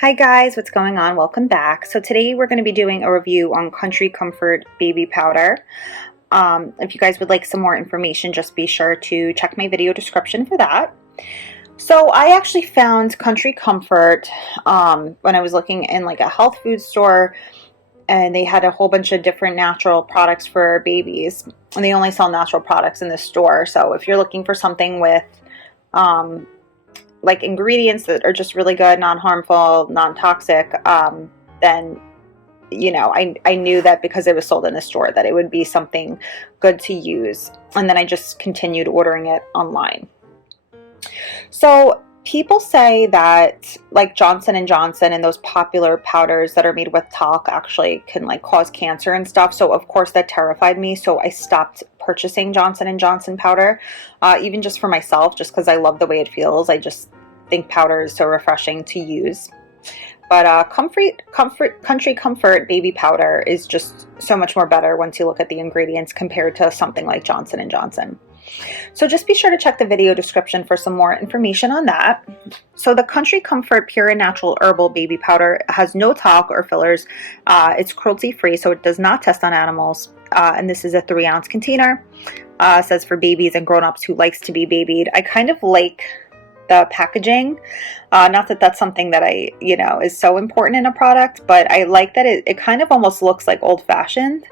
Hi guys, what's going on? Welcome back. So today we're going to be doing a review on Country Comfort baby powder. If you guys would like some more information, just be sure to check my video description for that. So I actually found Country Comfort when I was looking in like a health food store, and they had a whole bunch of different natural products for babies, and they only sell natural products in this store. So if you're looking for something with like ingredients that are just really good, non-harmful, non-toxic, then I knew that because it was sold in the store that it would be something good to use. And then I just continued ordering it online. So people say that like Johnson & Johnson and those popular powders that are made with talc actually can like cause cancer and stuff. So of course that terrified me. So I stopped purchasing Johnson & Johnson powder, even just for myself, just because I love the way it feels. I just think powder is so refreshing to use. But Country Comfort baby powder is just so much more better once you look at the ingredients compared to something like Johnson & Johnson. So just be sure to check the video description for some more information on that. So the Country Comfort Pure and Natural Herbal Baby Powder has no talc or fillers. It's cruelty-free, so it does not test on animals. And this is a 3-ounce container. It says for babies and grown-ups who likes to be babied. I kind of like the packaging. Not that that's something that is so important in a product, but I like that it kind of almost looks like old-fashioned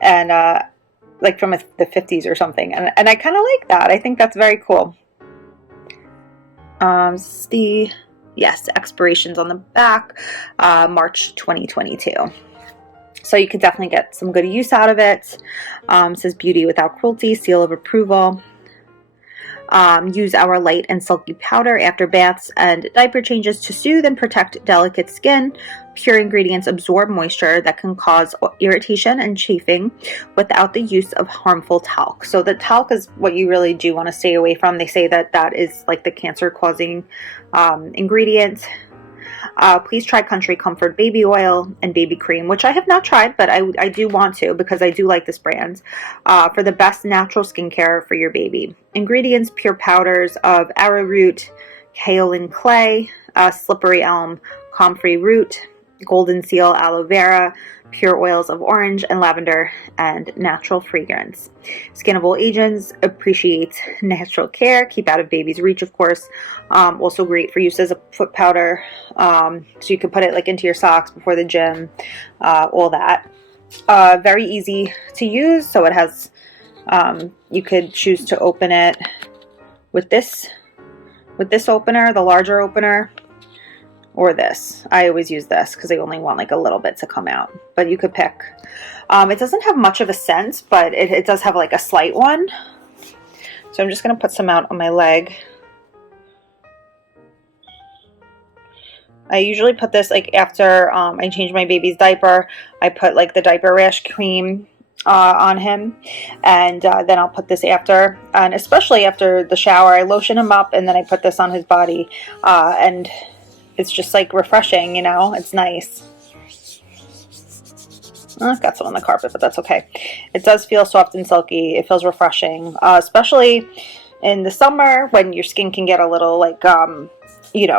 and like from the 50s or something. And I kind of like that. I think that's very cool. Yes, expirations on the back, March 2022. So you could definitely get some good use out of it. It says beauty without cruelty, seal of approval. Use our light and silky powder after baths and diaper changes to soothe and protect delicate skin. Pure ingredients absorb moisture that can cause irritation and chafing without the use of harmful talc. So the talc is what you really do want to stay away from. They say that that is like the cancer-causing ingredient. Please try Country Comfort baby oil and baby cream, which I have not tried, but I do want to because I do like this brand, for the best natural skincare for your baby. Ingredients: pure powders of arrowroot, kaolin clay, slippery elm, comfrey root, golden seal, aloe vera, pure oils of orange and lavender, and natural fragrance. Skinnable agents, appreciate natural care, keep out of baby's reach, of course. Also great for use as a foot powder, so you can put it like into your socks before the gym, all that. Very easy to use, so it has, you could choose to open it with this opener, the larger opener, or this. I always use this because I only want like a little bit to come out, but you could pick. It doesn't have much of a scent, but it does have like a slight one. So I'm just going to put some out on my leg. I usually put this like after I change my baby's diaper. I put like the diaper rash cream on him, and then I'll put this after, and especially after the shower, I lotion him up and then I put this on his body, and it's just like refreshing, it's nice. I've got some on the carpet, but that's okay. It does feel soft and silky. It feels refreshing, especially in the summer when your skin can get a little like,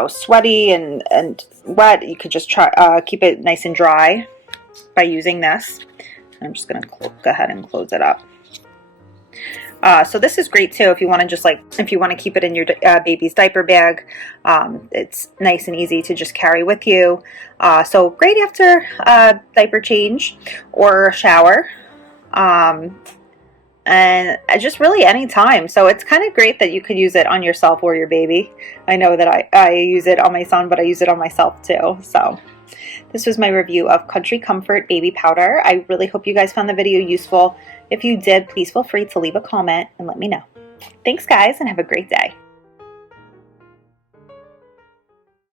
sweaty and wet. You could just try keep it nice and dry by using this. I'm just going to go ahead and close it up. So this is great too if you want to just if you want to keep it in your baby's diaper bag. It's nice and easy to just carry with you. So great after diaper change or a shower. And just really any time. So it's kind of great that you could use it on yourself or your baby. I know that I use it on my son, but I use it on myself too. So this was my review of Country Comfort baby powder. I really hope you guys found the video useful. If you did, please feel free to leave a comment and let me know. Thanks guys, and have a great day.